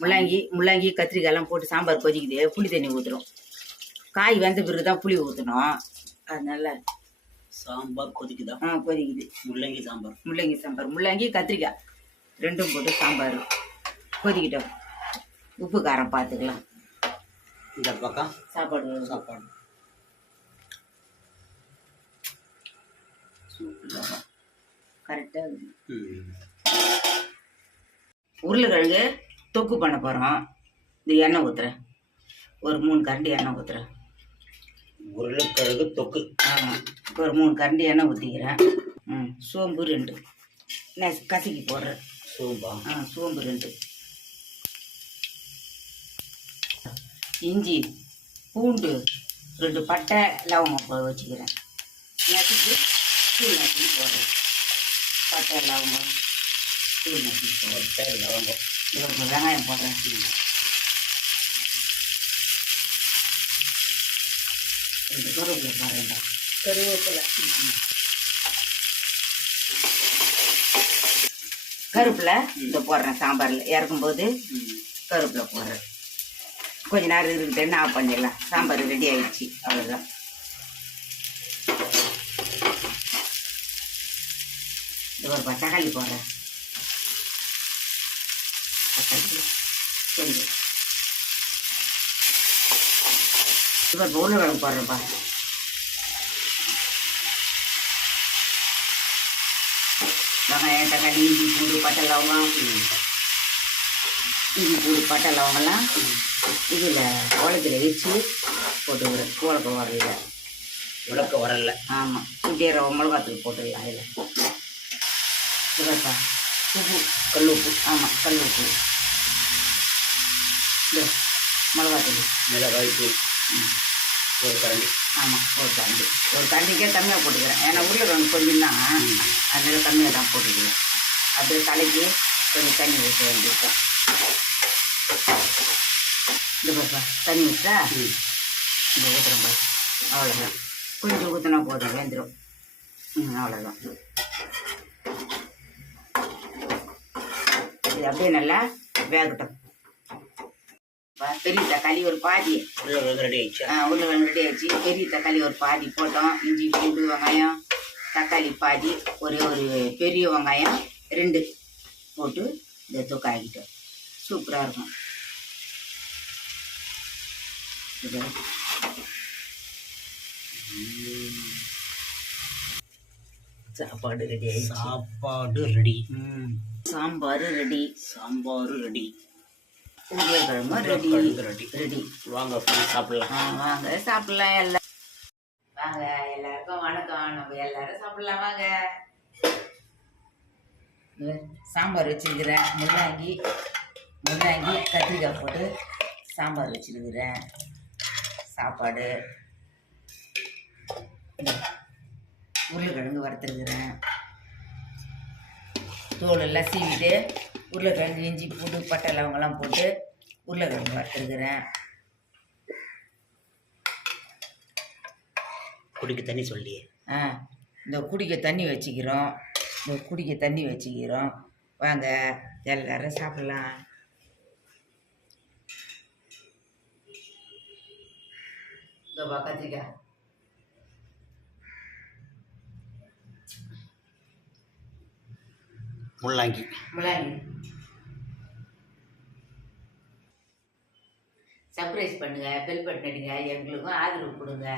முள்ளங்கி முள்ளங்கி கத்திரிக்காயெல்லாம் போட்டு சாம்பார் கொதிக்குது. புளி தண்ணி ஊற்றுறோம் காய் வெந்த பிறகு தான் புளி ஊற்றணும் அதனால சாம்பார் கொதிக்குதா? ஆ கொதிக்குது. முள்ளங்கி சாம்பார். முள்ளங்கி சாம்பார். முள்ளங்கி கத்திரிக்காய் ரெண்டும் போட்டு சாம்பார் கொதிக்கிட்டோம். உப்பு காரம் பார்த்துக்கலாம் இந்த பக்கம் சாப்பாடு சாப்பாடு. கரெக்டாக. உருளைக்கிழங்கு தொக்கு பண்ண போகிறோம் இந்த எண்ணெய் ஊற்றுறேன் ஒரு மூணு கரண்டி எண்ணெய் ஊற்றுறேன் உருளைக்கிழங்கு தொக்கு. ஆமாம் ஒரு மூணு கரண்டி எண்ணெய் ஊற்றிக்கிறேன் ம் சோம்பு ரெண்டு. நான் கசக்கி போடுறேன் சோம்பா. ஆ சோம்பு ரெண்டு. இஞ்சி பூண்டு ரெண்டு பட்டை லவங்கம் வச்சுக்கிறேன். நசுக்கி தூள் நசுக்கி போடுறேன். பட்டை லவங்கம் தூள் நசுக்கி போடுறேன். பட்டை லவங்கம். இதுக்கு வெங்காயம் போடுறேன் ரெண்டு கருவேப்பிலை போடுறேன்டா கருவேப்பிலை கருவேப்பிலை இந்த போடுறேன் சாம்பாரில் இறக்கும்போது ம். கருவேப்பிலை போடுறேன் கொஞ்ச நேரம் இருக்குதுன்னு ஆஃப் பண்ணிடலாம் சாம்பார் ரெடி ஆயிடுச்சு அவ்வளோதான் இது ஒரு தக்காளி போடுறேன் கொஞ்சம் இப்போ உருளைக்கிழங்கு போடுறேன்ப்பா வெங்காயம் தக்காளி இஞ்சி பூண்டு பட்டை லவங்கம் இஞ்சி பூண்டு பட்டை இதில் கோலத்தில் வச்சு போட்டுக்கிறேன் கோலக்க வரையில் உலக்க வரல ஆமாம் சுட்டிய ரவ மிளகாத்தூள் போட்டுக்கலாம் அதில் இதுப்பா உப்பு கல் உப்பு ஆமாம் கல் உப்பு இது மிளகாத்தூள் மிளகாய் தூள் ஒரு கரண்டி ஆமாம் ஒரு கரண்டி ஒரு கரண்டிக்கே கம்மியாக போட்டுக்கிறேன் ஏன்னா உருளைக்கிழங்கு கொஞ்சம் தான் அதனால கம்மியாக தான் போட்டுக்கிறேன் அப்படியே கலக்கி கொஞ்சம் தண்ணி ஊற்ற வேண்டியிருக்கேன் இந்த பாப்பா தண்ணி ஊற்றா ம். இந்த ஊற்றுறேன் பாரு அவ்வளோதான் கொஞ்சம் ஊற்றினா போதும் வெந்துடும் ம் அவ்வளோதான் இது அப்படியே நல்லா வேகட்டும் பெரிய தக்காளி ஒரு பாதி. ரெடி ஆயிடுச்சா? ஆ, உருளைக்கிழங்கு ரெடி ஆச்சு பெரிய தக்காளி ஒரு பாதி போட்டோம். இஞ்சி பூண்டு வெங்காயம் தக்காளி பாதி. ஒரே ஒரு பெரிய வெங்காயம் ரெண்டு போட்டு இதை தூக்க ஆக்கிட்டோம். சூப்பராக இருக்கும். இது. சாப்பாடு ரெடி ஆயிடுச்சு. சாப்பாடு ரெடி. ம். சாம்பார் ரெடி. சாம்பார் ரெடி. உருளைக்கிழங்கு ரெடி. ரெடி. ரெடி. வாங்க சாப்பிடலாம். வாங்க சாப்பிடலாம் எல்லாம் வாங்க எல்லாருக்கும் வணக்கம். நம்ம எல்லாரும் சாப்பிடலாம் வாங்க. சாம்பார் வச்சிருக்கிறேன். முள்ளங்கி முள்ளங்கி கத்திரிக்காய் போட்டு சாம்பார் வச்சிருக்கிறேன். சாப்பாடு. உருளைக்கிழங்கு வறுத்துருக்குறேன். தோல் எல்லாம் சீவிட்டு உருளைக்கிழங்கு இஞ்சி பூண்டு பட்டை லவங்கெல்லாம் போட்டு உருளைக்கிழங்கு வறுத்துருக்குறேன். குடிக்க தண்ணி சொல்லியே. ஆ இந்த குடிக்க தண்ணி வச்சுக்கிறோம். இந்த குடிக்க தண்ணி வச்சுக்கிறோம். வாங்க எல்லாரும் சாப்பிடலாம். பா கத்திரிக்காய். முள்ளங்கி. முள்ளங்கி. சர்ப்ரைஸ் பண்ணுங்கள் பெல் பட்டன் அடிங்க எங்களுக்கும் ஆதரவு கொடுங்க.